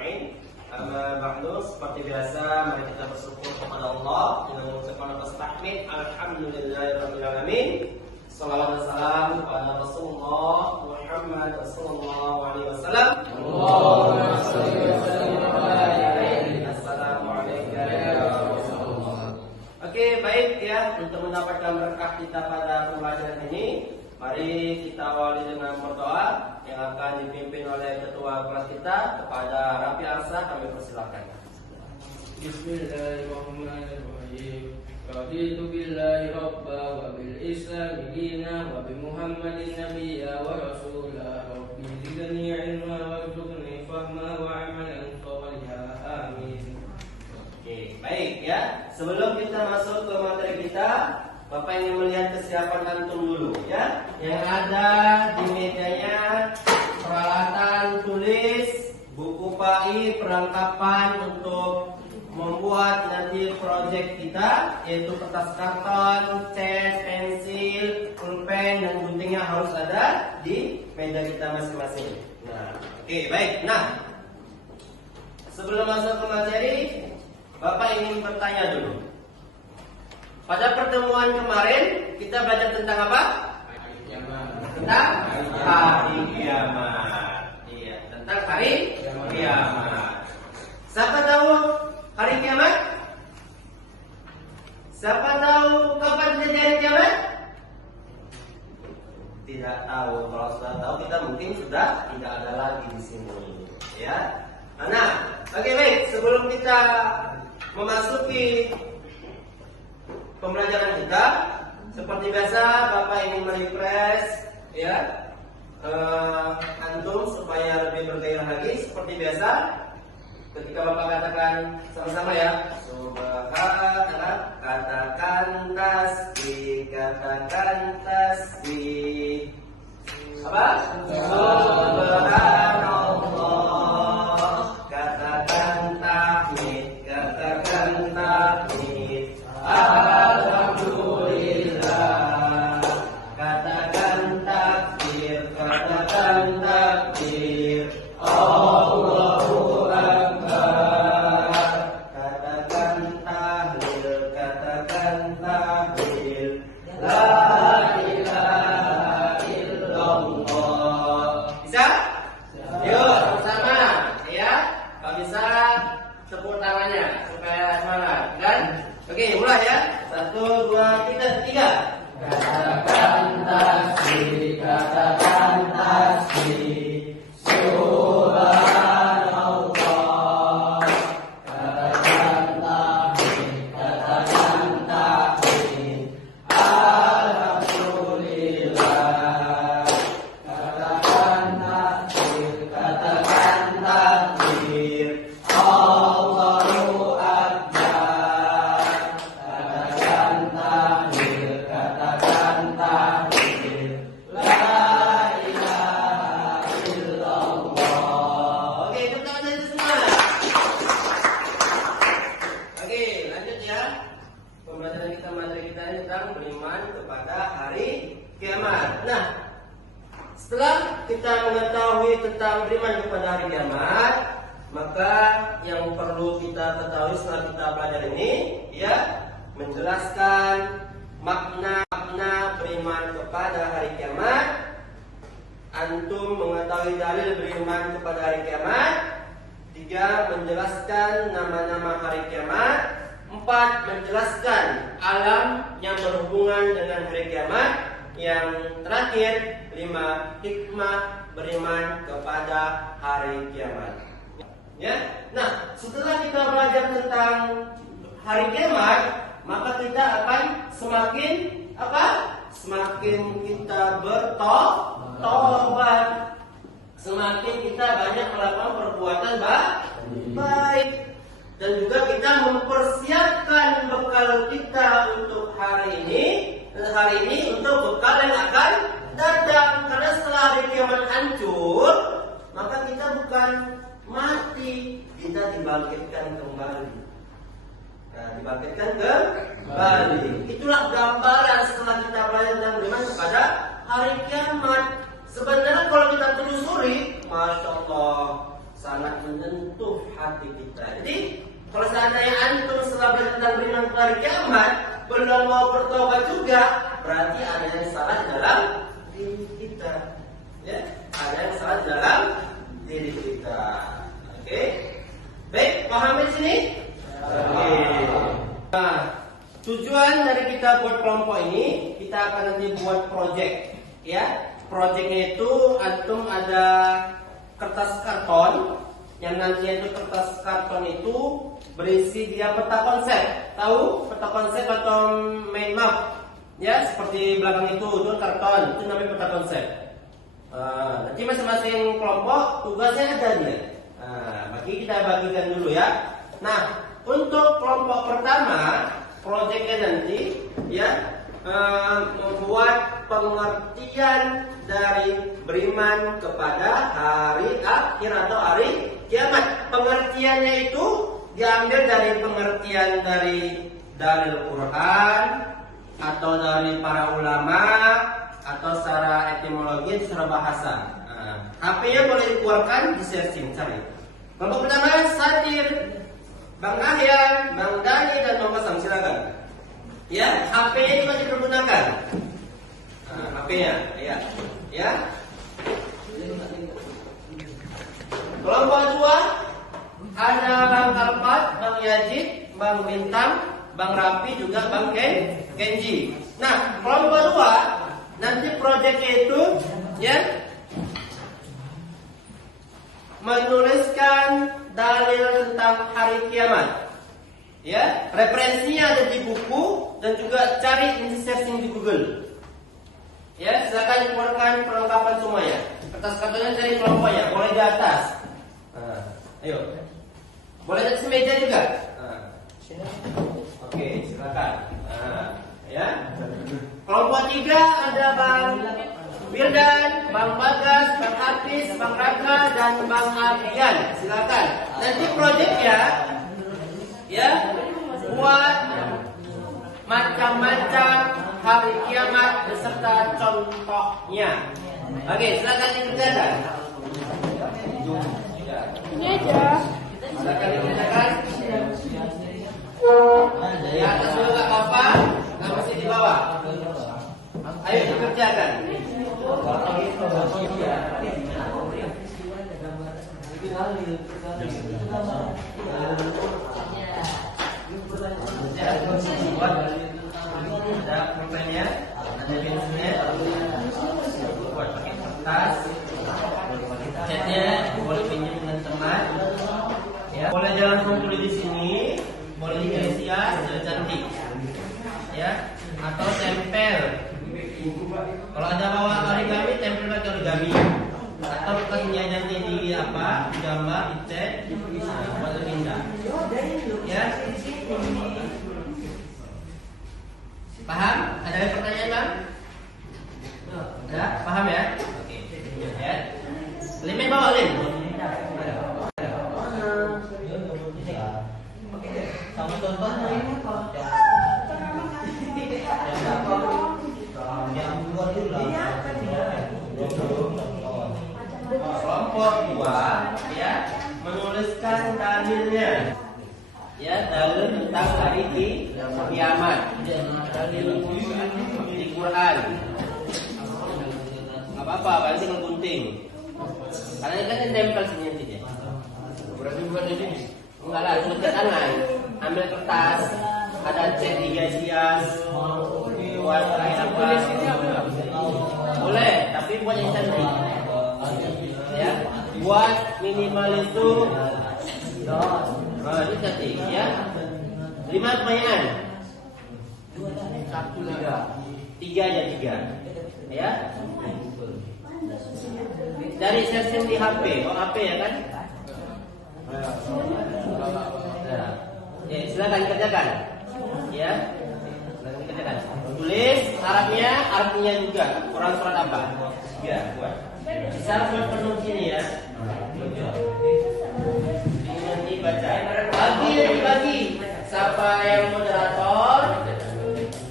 ajma'in. Ba'du, seperti biasa mari kita bersyukur kepada Allah dengan mengucapkan lafaz tahmid alhamdulillahirabbil alamin. Shalawat dan salam kepada Rasulullah Muhammad sallallahu alaihi wasallam. Allahumma shalli wa sallim alaihi. Assalamualaikum warahmatullahi wabarakatuh. Oke, baik ya, untuk mendapatkan berkah kita pada pembelajaran ini, mari kita awali dengan berdoa yang akan dipimpin oleh ketua kelas kita kepada Rafi Arsa. Kami persilakan. Bismillahirrahmanirrahim. Raditu billahi rabba wa bil islami dina wa bi Muhammadin nabiyya wa rasula. Rabbi zidni ilma warzuqni fahma wa amalan shalihan. Amin. Oke, baik ya. Sebelum kita masuk ke materi kita, Bapak ingin melihat kesiapan antum dulu ya. Yang ada di mejanya peralatan tulis, buku PAI, perlengkapan untuk membuat nanti proyek kita, yaitu kertas karton, cat, pensil, pulpen, dan guntingnya harus ada di meja kita masing-masing. Nah, oke, baik. Nah, sebelum masuk ke materi, Bapak ingin bertanya dulu. Pada pertemuan kemarin kita belajar tentang apa? Tentang hari kiamat. Iya, tentang hari kiamat. Siapa tahu hari kiamat? Siapa tahu kapan terjadi hari kiamat? Tidak tahu. Kalau sudah tahu kita mungkin sudah tidak ada lagi di sini. Ya. Nah, oke, baik. Sebelum kita memasuki pembelajaran kita, seperti biasa Bapak ingin merefresh ya antum supaya lebih bergairah lagi. Seperti biasa, ketika Bapak katakan sama-sama ya, subhanallah, katakan tasbih, katakan tasbih. Apa? Subhanallah, katakan tahmid, katakan tahmid. Alhamdulillah, katakan takbir, katakan takbir. Allahu Akbar, katakan tahlil, katakan tahlil. La ilaha illallah. Bisa? Yuk, sama-sama ya. Kalau bisa tepuk tangannya supaya semangat kan? Oke, mulai ya. 1, 2, 3. Katakan tasbih, katakan tasbih. Subhanallah, katakan tahmid, katakan tahmid. Alhamdulillah, katakan takbir, katakan takbir. Allahu Akbar, katakan tahlil, katakan tahlil. La ilaha illallah. Oke, itu tangan saja semua. Oke, lanjut ya. Pembelajaran kita, materi kita ini tentang beriman kepada hari kiamat. Nah, setelah kita mengetahui tentang beriman kepada hari kiamat, maka yang perlu kita ketahui setelah kita belajar ini ya, menjelaskan makna beriman kepada hari kiamat. Antum mengetahui dalil beriman kepada hari kiamat. 3, menjelaskan nama-nama hari kiamat. 4, menjelaskan alam yang berhubungan dengan hari kiamat. Yang terakhir, 5, hikmah beriman kepada hari kiamat. Ya. Nah, setelah kita belajar tentang hari kiamat, maka kita akan semakin apa? Semakin kita bertobat, semakin kita banyak melakukan perbuatan baik, dan juga kita mempersiapkan bekal kita untuk hari ini untuk bekal yang akan datang. Karena setelah hari kiamat hancur, maka kita bukan mati, kita dibangkitkan kembali. Nah, dibangkitkan kembali. Itulah gambaran setelah kita belajar tentang beriman kepada hari kiamat. Sebenarnya kalau kita telusuri, masya Allah, sangat menyentuh hati kita. Jadi kalau seandainya antum setelah belajar tentang beriman kepada hari kiamat belum mau bertobat juga, berarti ada yang salah dalam diri kita. Ya, ada yang salah dalam diri kita. Oke, baik, paham di sini? Oke. Nah, tujuan dari kita buat kelompok ini, kita akan nanti buat project. Ya, projectnya itu antum ada kertas karton yang nantinya itu kertas karton itu berisi dia peta konsep. Tahu peta konsep atau main map? Ya, seperti belakang itu karton, itu namanya peta konsep. Nanti masing-masing kelompok tugasnya ada dia. Bagi kita bagikan dulu ya. Nah, untuk kelompok pertama, proyeknya nanti ya membuat pengertian dari beriman kepada hari akhir atau hari kiamat. Pengertiannya itu diambil dari pengertian dari Quran atau dari para ulama atau secara etimologi, secara bahasa. HP-nya boleh dikeluarkan, di searching cari. Kelompok pertama Sadir, Bang Ahyan, Bang Dani dan Bang Basam, silakan. Ya, HP-nya juga dipergunakan. HP-nya, ya. Kelompok dua ada Bang Kalpat, Bang Yazid, Bang Bintang, Bang Rafi juga Bang Kenji. Nah, kelompok dua nanti proyeknya itu ya menuliskan dalil tentang hari kiamat. Ya, referensinya ada di buku dan juga cari searching di Google. Ya, silakan keluarkan perlengkapan semuanya. Kertas kartonnya dari kelompoknya, boleh di atas. Ayo. Boleh di atas meja juga. Oke, silakan. Ya. Kelompok tiga ada Bang Wildan, Bang Bagas, Bang Hafiz, Bang Raka dan Bang Ardian. Silakan. Nanti proyeknya ya buat macam-macam hari kiamat beserta contohnya. Oke, silakan dikerjakan. Ini aja. Silakan dikerjakan. Di atas dulu nggak apa-apa, nggak mesti di bawah. Ayo dikerjakan. Ada pulpennya, ada pensilnya, buat pakai kertas. Catnya boleh pinjam dengan teman. Ya, boleh langsung tulis di sini, boleh dihias cantik. Ya, atau tempel. Kalau ada bawa origami, tempel pakai origami. Atau kertasnya nanti di apa, gambar, dicat, buat lebih indah. Ya. Paham? Ada pertanyaan, Bang? Ada? Paham ya? Oke. Ya. Limin bawa Lim. Sama contohnya ini kok. Kelompok dua ya menuliskan dalilnya. Ya, dalil tentang hari kiamat. Dalil di Quran. Enggak apa-apa, berarti gunting. Karena ini kan nempel sini nantinya. Berarti bukan di sini. Enggak lah, cuma ke tangan. Ambil kertas, ada cat dihias, buat kayak apa? Boleh, tapi buat yang cantik. Ya, buat minimal itu ini cantik ya. 5 pertanyaan. 1 3 aja 3. Ya. Dari session di HP, HP ya kan? Ya, silakan kerjakan. Ya. Silakan kerjakan. Tulis Arabnya, artinya juga. Orang surat apa? Ya, buat. Bisa buat penuh sini ya. Nanti baca. Bagi. Siapa yang moderator?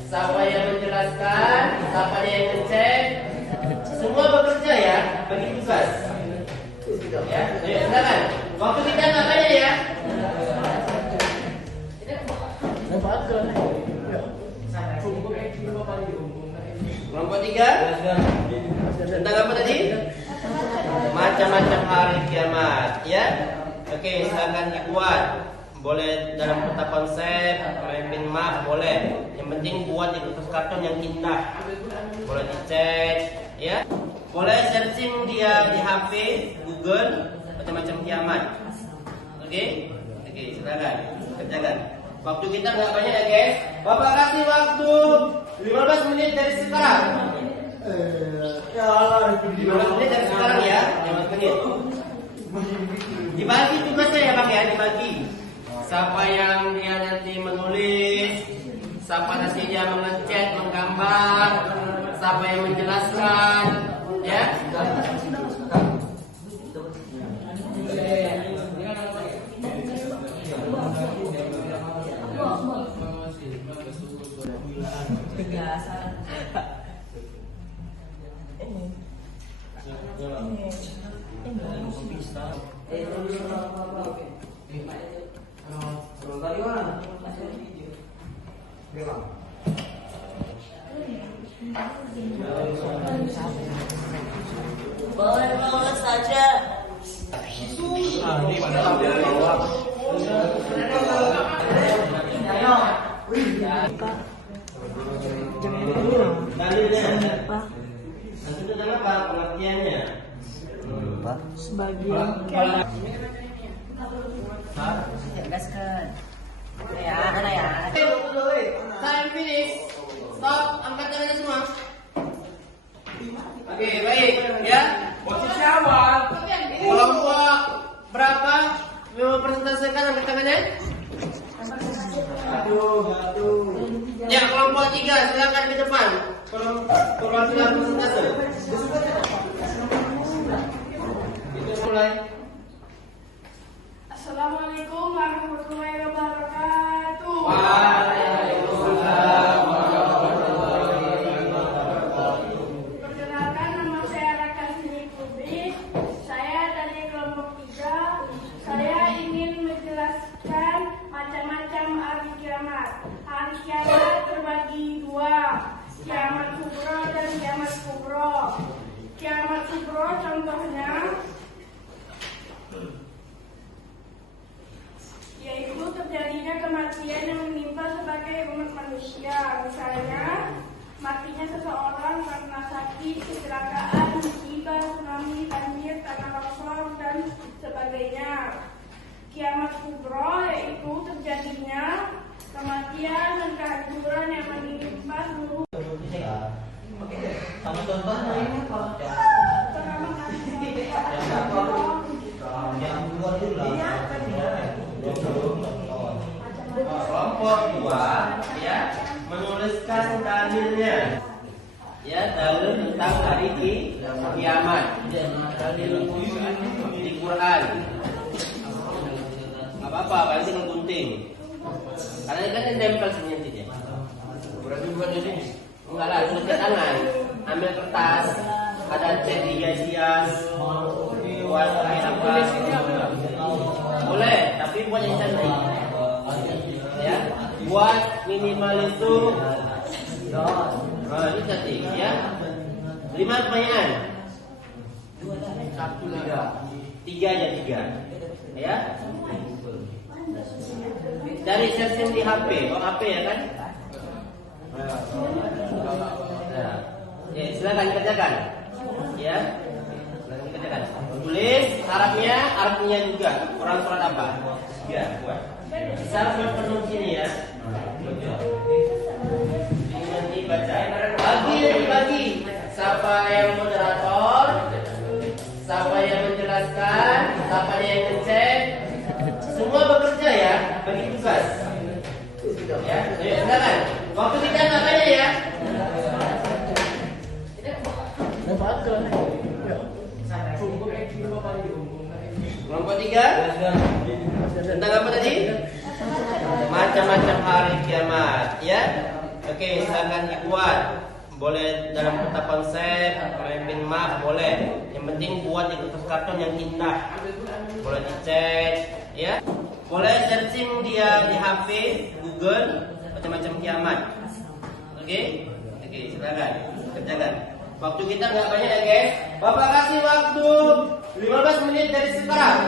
Siapa yang menjelaskan? Siapa yang ngecek? Semua bekerja ya, bagi tugas. Ya, silakan. Waktu kita nggak banyak ya. Kelompok 3 tentang apa tadi? Macam-macam hari kiamat, ya. Oke, silakan dibuat. Boleh dalam peta konsep, main map, boleh. Yang penting buat di kertas karton yang indah. Boleh dicek, ya. Boleh searching dia di HP, Google, macam-macam kiamat. Oke, silakan kerjakan. Waktu kita nggak banyak ya guys. Bapak kasih waktu 15 menit dari sekarang. Ya Allah, 15 menit dari sekarang ya, 15 menit. Dibagi tugasnya ya Bang ya, dibagi. Siapa yang dia nanti menulis, siapa nanti dia mengecat, menggambar, siapa yang menjelaskan, ya. Boleh saja. Dalilnya, nanti itu apa pengertiannya? Sebagian cergaskan. Ya, mana ya? Time finish. Stop, angkat tangannya semua. Oke, baik, ya. Posisi awal. Kelompok berapa? Mempresentasikan angkat tangannya. Ya, kelompok 3 silakan ke depan. Perwakilan presentase. Mulai. Assalamualaikum warahmatullahi wabarakatuh. Waalaikumsalam warahmatullahi wabarakatuh. Perkenalkan, nama saya Raka Sini Kubri. Saya dari kelompok 3. Saya ingin menjelaskan macam-macam hari kiamat. Hari kiamat terbagi dua, kiamat kubro dan kiamat kubro. Kiamat kubro contohnya yaitu terjadinya kematian yang menimpa sebagai umat manusia. Misalnya, matinya seseorang karena sakit, kecelakaan, musibah, tsunami, banjir, tanah longsor, dan sebagainya. Kiamat kubro yaitu terjadinya kematian dan kehancuran yang menimpa seluruh Kelompok 2 ya menuliskan dalilnya. Ya, dalil tentang hari kiamat. Di Quran. Enggak apa-apa, nanti ngegunting. Karena ini kan yang nempel sebenarnya dia. Berarti bukan di sini. Enggak lah, tulis ke tangan. Ambil kertas, ada cek hias-hias. Buat apa? Boleh, tapi buat yang cantik. Ya, buat minimal itu. Nah, ini cantik ya. 5 pertanyaan. 3 aja 3. Ya. Dari searching di HP, HP ya kan? Nah, ya, silakan kerjakan. Ya. Silakan kerjakan. Tulis Arabnya juga. Quran surat apa? Ya, buat. Bisa penuh sini ya. Ini nanti baca. Bagi. Siapa yang moderator? Siapa yang menjelaskan? Siapa yang ngecek? Semua bekerja ya, bagi tugas. Ya, ayo silakan. Waktu kita nggak banyak ya. Kelompok 3 tentang apa tadi? Macam-macam hari kiamat, ya. Oke, silakan dibuat. Boleh dalam peta konsep, main map, boleh. Yang penting buat di kertas karton yang indah. boleh dicek, ya. Boleh searching dia di HP, Google, macam-macam kiamat. Oke, silakan kerjakan. Waktu kita nggak banyak ya guys. Bapak kasih waktu 15 menit dari sekarang.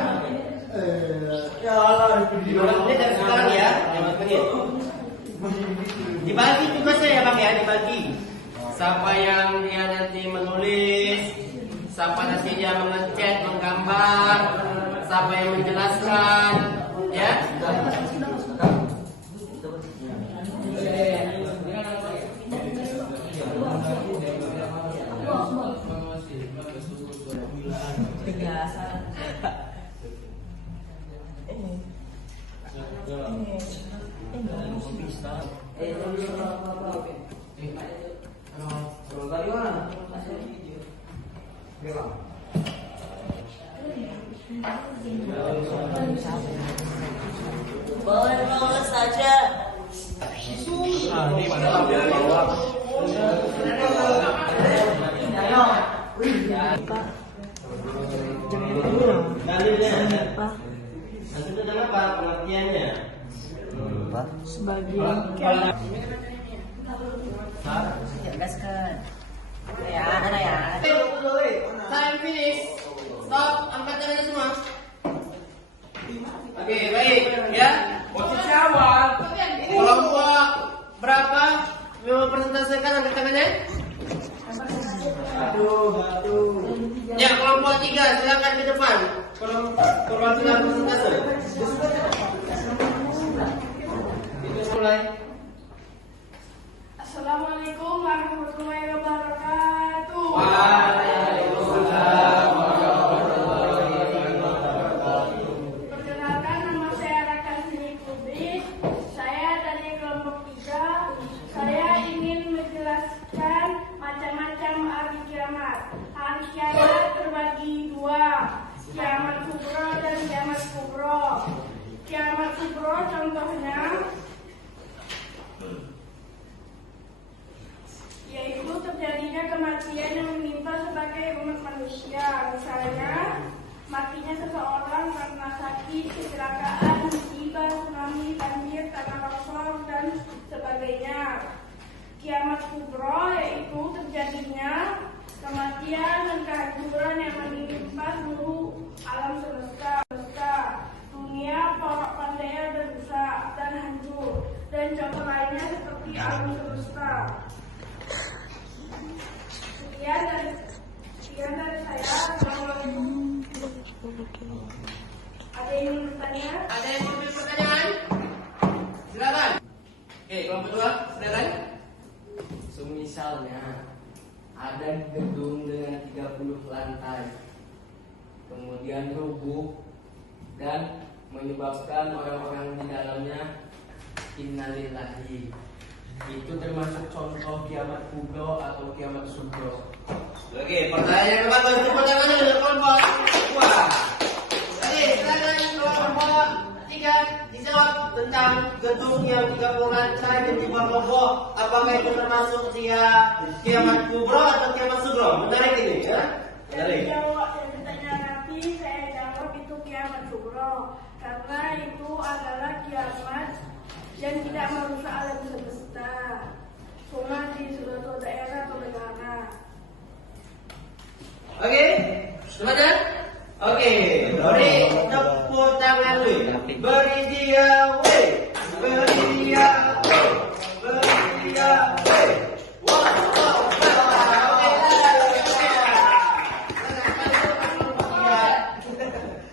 Ya Allah, 15 menit dari sekarang ya, 15 menit. Dibagi tugasnya ya Bang ya, dibagi. Siapa yang dia nanti menulis, siapa nanti dia mengecek, menggambar, siapa yang menjelaskan, ya. Boleh saja. Dalilnya maksudnya dengan apa pengertiannya? Sebagian Cerdaskan. Ya, anak ya. Time finish. Stop, angkat tangannya semua. Oke, baik, ya. Posisi awal. Kelompok berapa? Mempresentasikan angkat tangannya. Ya, kelompok 3 silakan ke depan. Perwakilan presentasi. Itu mulai. Assalamualaikum warahmatullahi wabarakatuh. Waalaikumsalam warahmatullahi wabarakatuh. Perkenalkan, nama saya Raka Sini Kubri. Saya dari kelompok 3. Saya ingin menjelaskan macam-macam hari kiamat. Hari kiamat terbagi 2, kiamat kubro dan kiamat kubro. Kiamat kubro contohnya yaitu terjadinya kematian yang menimpa sebagai umat manusia. Misalnya, matinya seseorang karena sakit, kecelakaan, musibah, tsunami, banjir, tanah longsor, dan sebagainya. Kiamat kubro yaitu terjadinya kematian dan kehancuran yang menimpa seluruh alam semesta. Dunia porak-poranda rusak dan hancur, dan contoh lainnya seperti alam semesta. Sekian dari saya. Assalamualaikum. Ada yang ingin bertanya? Ada yang ingin pertanyaan? Silakan. Oke, kelompok 2, silakan. Misalnya ada gedung dengan 30 lantai, kemudian rubuh dan menyebabkan orang-orang di dalamnya innalillahi. Itu termasuk contoh kiamat kubro atau kiamat sugro. Oke, pertanyaan yang bagus. Tepuk tangannya dari kelompok 2. Oke, silakan kelompok 3 dijawab tentang gedung yang 30 lantai dan roboh. Apakah itu termasuk dia kiamat kubro atau kiamat sugro? Menarik ini, ya? Menarik. Jawab dan pertanyaan nanti saya jawab itu kiamat kubro, karena itu adalah kiamat yang tidak merusak alam semesta, cuma di suatu daerah atau negara. Oke, semuanya? Oke, beri tepuk tangan dulu. Beri dia weh, beri dia weh, beri dia weh.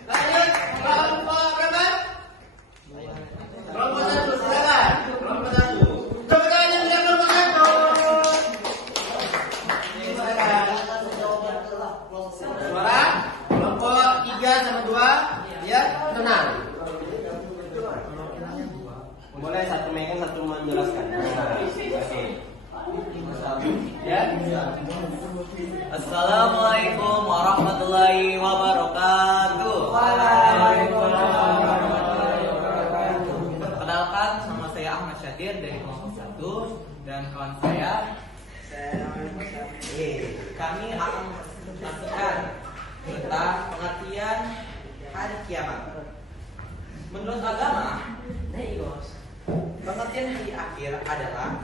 Lanjut, kelompok berapa? Kelompok 1, silakan. Kelompok 1. Tepuk tangan yang sudah kelompok 1. Silakan. Suara kelompok 3 sama 2 ya tenang. Boleh satu megang, satu menjelaskan. Oke. Ya. Assalamualaikum warahmatullahi wabarakatuh. Perkenalkan, nama saya Ahmad Syakir dari kelompok 1 dan kawan saya kami akan menjelaskan tentang pengertian hari kiamat. Menurut agama, pengertian hari akhir adalah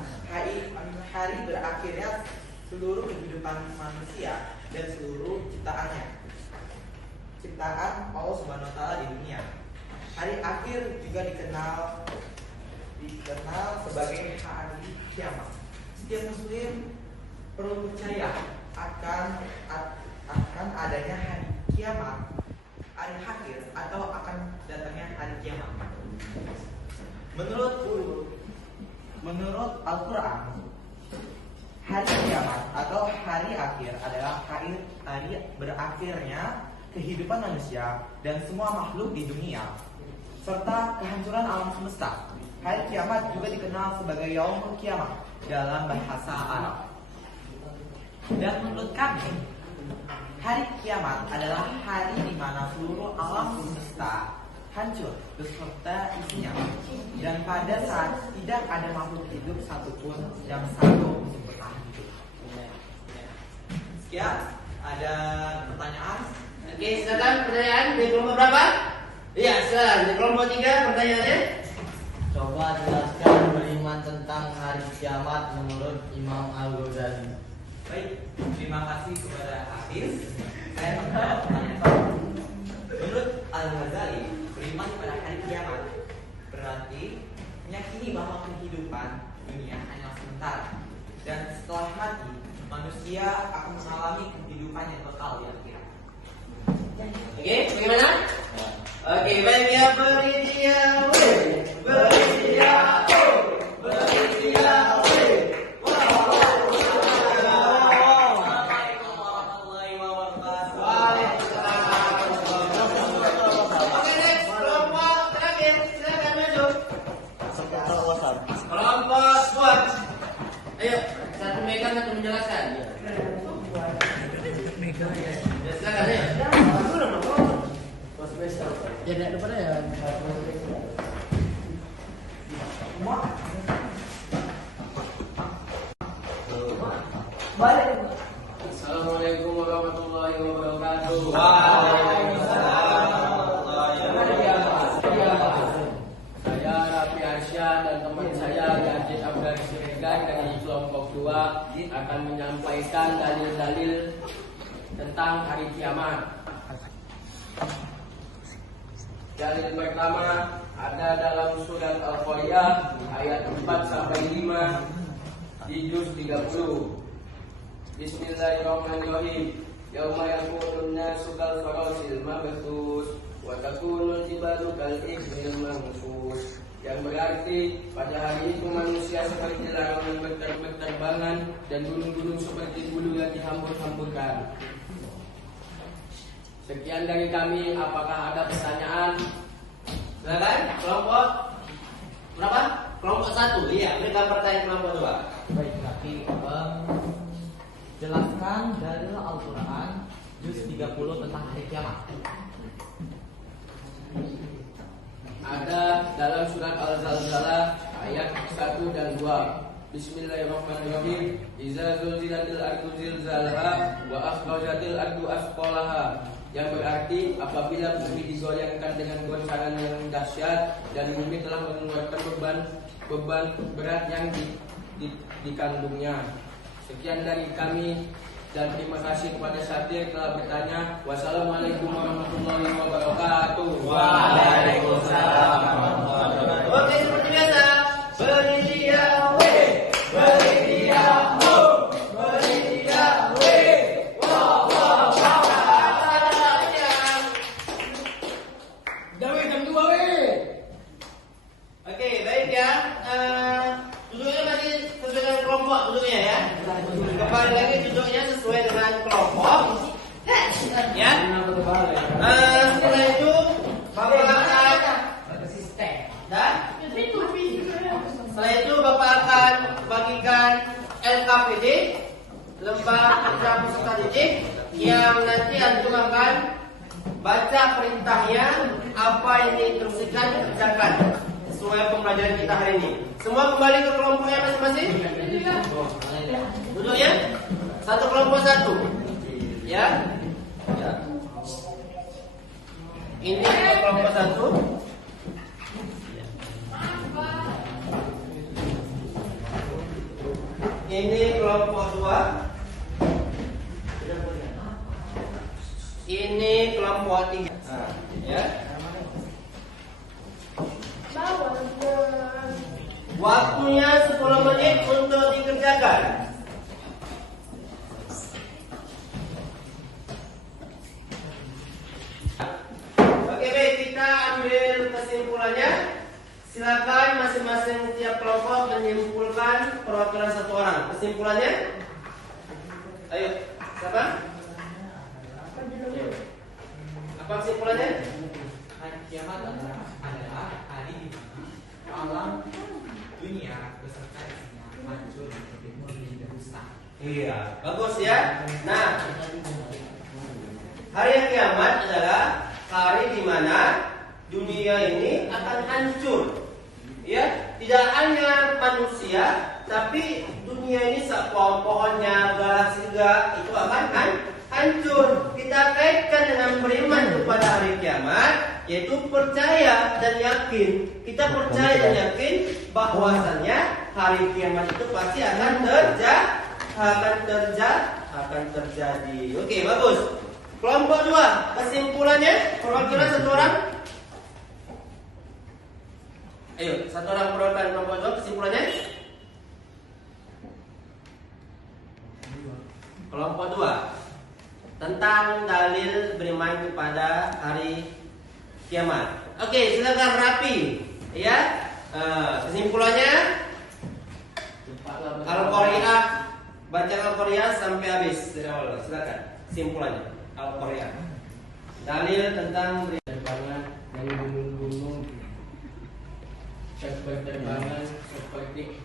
hari berakhirnya seluruh kehidupan manusia dan seluruh ciptaan Allah Subhanahu wa taala di dunia. Hari akhir juga dikenal sebagai hari kiamat. Setiap muslim perlu percaya akan adanya hari kiamat, hari akhir, atau akan datangnya hari kiamat. Menurut Al-Quran, hari kiamat atau hari akhir adalah hari berakhirnya kehidupan manusia dan semua makhluk di dunia, serta kehancuran alam semesta. Hari kiamat juga dikenal sebagai Yaumul Kiamat dalam bahasa Arab. Dan menurut kami, hari kiamat adalah hari di mana seluruh alam semesta hancur beserta isinya, dan pada saat tidak ada makhluk hidup satupun yang sanggup untuk bertahan hidup. Sekian, ada pertanyaan? Oke, silakan pertanyaan di kelompok berapa? Iya, silakan di kelompok 3 pertanyaannya. Coba jelaskan beriman tentang hari kiamat menurut Imam Al-Ghazali. Baik, terima kasih kepada Hafiz. Saya menjawab pertanyaan. Menurut Al-Ghazali, beriman pada hari kiamat berarti meyakini bahwa kehidupan dunia hanya sementara, dan setelah mati manusia akan mengalami kehidupan yang kekal di akhirat. Oke, bagaimana? Oke, baik ya, beri dia, beri dia, beri dia. Assalamualaikum warahmatullahi wabarakatuh. Waalaikumsalam. Oke, next kelompok terakhir, silakan maju. Kelompok SWOT. Ayo, satu megang satu menjelaskan. Ya, silakan ya. Ya, naik depan ya. Assalamualaikum warahmatullahi wabarakatuh. Saya Rafi Arsyad dan teman saya Yazid Abdul Siregar dari kelompok 2 akan menyampaikan dalil-dalil tentang hari kiamat. Dalil pertama ada dalam surat Al-Qaryah ayat 4 sampai 5 di juz 30. Bismillahirrahmanirrahim. Yauma yakunun nasu kal farasil mabthus wa takunul jibalu kal ihmil manfus. Yang berarti pada hari itu manusia seperti larangan berterbangan dan gunung-gunung seperti bulu yang dihambur-hamburkan. Sekian dari kami. Apakah ada pertanyaan? Silakan, kelompok berapa? Kelompok 1. Iya, berikan pertanyaan kelompok 2. Baik, tapi jelaskan dari Al-Quran juz 30 tentang hari kiamat. Ada dalam surat Al-Zalzalah ayat 1 dan 2. Bismillahirrahmanirrahim. Iza zulzilatil ardu zilzalaha wa akhrajatil ardu asqalaha. Yang berarti apabila bumi digoyangkan dengan goncangan yang dahsyat dan bumi telah mengeluarkan beban berat yang dikandungnya. Sekian dari kami dan terima kasih kepada Satir telah bertanya. Wassalamualaikum warahmatullahi wabarakatuh. Waalaikumsalam warahmatullahi wabarakatuh. Oke, seperti biasa. Beri dia, beri dia, beri dia, Oke, baik ya. Duduknya masih sesuai dengan kelompok duduknya ya. Kembali lagi duduknya sesuai dengan kelompok. Ya. Setelah itu Bapak akan setelah itu Bapak akan bagikan LKPD, lembar kerja peserta didik, yang nanti antum akan baca perintahnya, apa yang diinstruksikan dikerjakan sesuai pembelajaran kita hari ini. Semua kembali ke kelompoknya masing-masing. Duduknya satu kelompok satu. Ya. Ini kelompok 1. Ini kelompok 2. Ini kelompok 3. Nah, ya. Waktunya 10 menit untuk dikerjakan. Oke, baik, kita ambil kesimpulannya. Silakan masing-masing tiap kelompok menyimpulkan perwakilan satu orang. Kesimpulannya? Ayo, siapa? Apa kesimpulannya? Hari kiamat adalah hari di mana alam dunia beserta isinya hancur menjadi murni dan rusak. Iya, bagus ya. Nah, hari kiamat adalah hari di mana dunia ini akan hancur. Ya, tidak hanya manusia, tapi dunia ini pohon-pohonnya, galaksi juga itu akan hancur. Kita kaitkan dengan beriman kepada hari kiamat, yaitu percaya dan yakin. Kita percaya dan yakin bahwasannya hari kiamat itu pasti akan terjadi. Oke, bagus. Kelompok 2, kesimpulannya perwakilan satu orang. Ayo, satu orang perwakilan kelompok 2, kesimpulannya. Kelompok 2 tentang dalil beriman kepada hari kiamat. Oke, silakan rapi. Ya, kesimpulannya Al-Qari'ah, baca Al-Qari'ah sampai habis dari awal. Silakan kesimpulannya Al-Qari'ah. Dalil tentang Terbangan dari gunung-gunung berterbangan seperti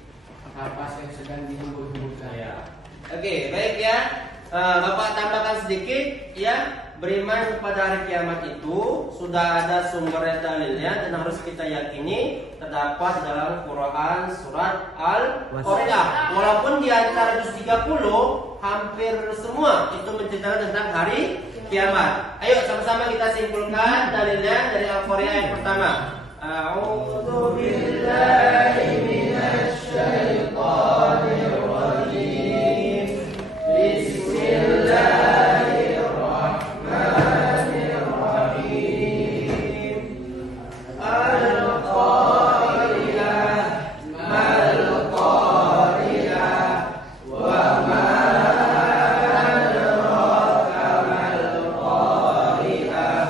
kapas yang sedang dihembur-hemburkan. ya. Oke, baik ya. Bapak tambahkan sedikit ya. Beriman kepada hari kiamat itu sudah ada sumber dalilnya dan harus kita yakini terdapat dalam Quran surat Al-Qari'ah. Walaupun di antara juz 30 hampir semua itu menceritakan tentang hari kiamat. Ayo sama-sama kita simpulkan dalilnya dari Al-Qari'ah yang pertama. A'udzu billahi minasy syaithanir rajim. Bismillahirrahmanirrahim. Al-Qari'ah, mal-Qari'ah, wa ma adraka mal-Qari'ah.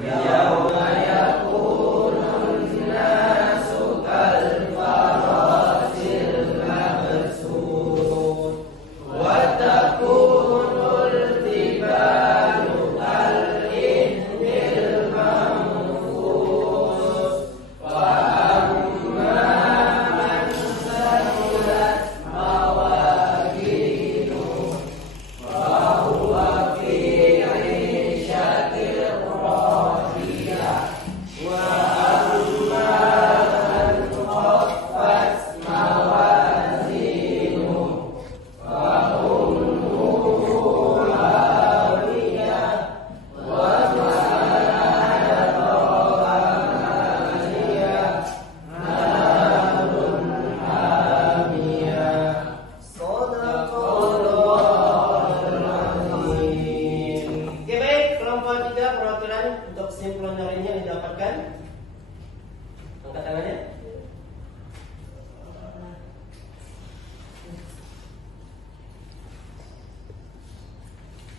Yauma yakunun nasu kal-farasil mabsut wa takunul jibalu kal-ihnil manfus wa amma man saqulat mawazinuhu fa huwa fi 'ishatin radiyah wa amma man khaffat mawazinuhu fa ummuhu hawiyah wa ma adraka ma hiya narun hamiyah. Shadaqallahul azim. Oke, baik, kelompok 3 perwakilan untuk kesimpulan hari ini yang didapatkan. Angkat tangannya.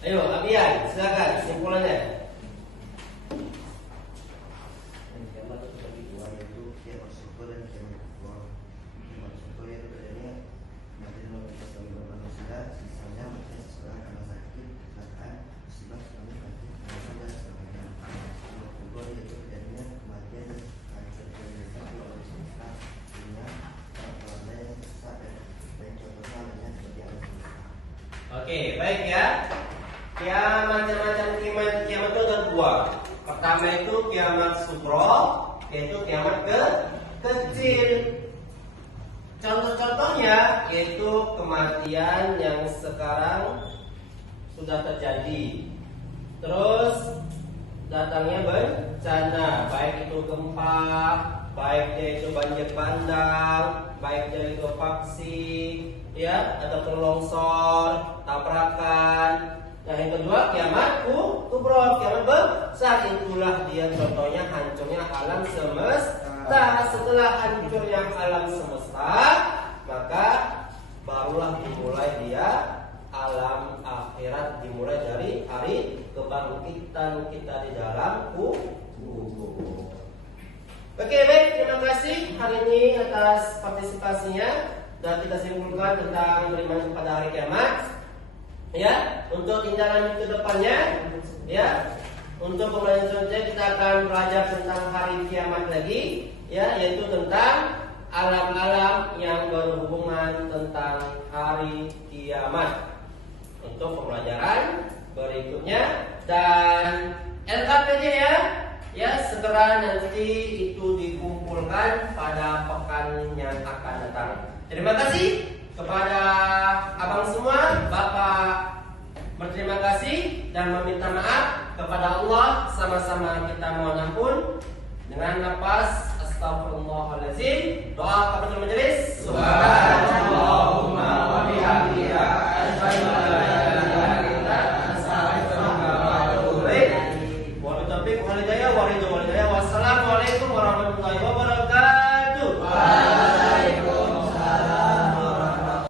Ayo, Abian, silakan kesimpulannya. Dan kiamat itu terbagi dua, yaitu kiamat syukur dan kiamat kufur. Kiamat syukur yaitu adanya kematian manusia sebagai manusia, misalnya mungkin seseorang karena sakit, kecelakaan, musibah, tsunami, banjir, kebakaran dan sebagainya. Kiamat kufur yaitu adanya kematian dan terjadinya oleh semesta dunia, orang yang sesat dan contohnya adanya seperti alam semesta. Oke, baik ya. Macam-macam kiamat itu ada dua. Pertama itu kiamat sugro, yaitu kiamat kecil. Contoh-contohnya yaitu kematian yang sekarang sudah terjadi. Terus datangnya bencana, baik itu gempa, baik itu banjir bandang, baik itu faksi, ya, ataupun longsor, tabrakan. Nah, yang kedua kiamat kubro, kiamat besar. Itulah dia contohnya hancurnya alam semesta. Setelah hancurnya alam semesta, maka barulah dimulai dia alam akhirat, dimulai dari hari kebangkitan kita di dalam kubur. Oke, baik, terima kasih hari ini atas partisipasinya dan kita simpulkan tentang beriman kepada hari kiamat. Ya, untuk tindak lanjut ke depannya, ya, untuk pembelajaran selanjutnya kita akan belajar tentang hari kiamat lagi, ya, yaitu tentang alam-alam yang berhubungan tentang hari kiamat. Untuk pembelajaran berikutnya dan LKPD ya segera nanti itu dikumpulkan pada pekan yang akan datang. Terima kasih kepada abang semua, Bapak berterima kasih dan meminta maaf kepada Allah. Sama-sama kita mohon ampun dengan nafas astagfirullahaladzim. Doa kafatul majelis.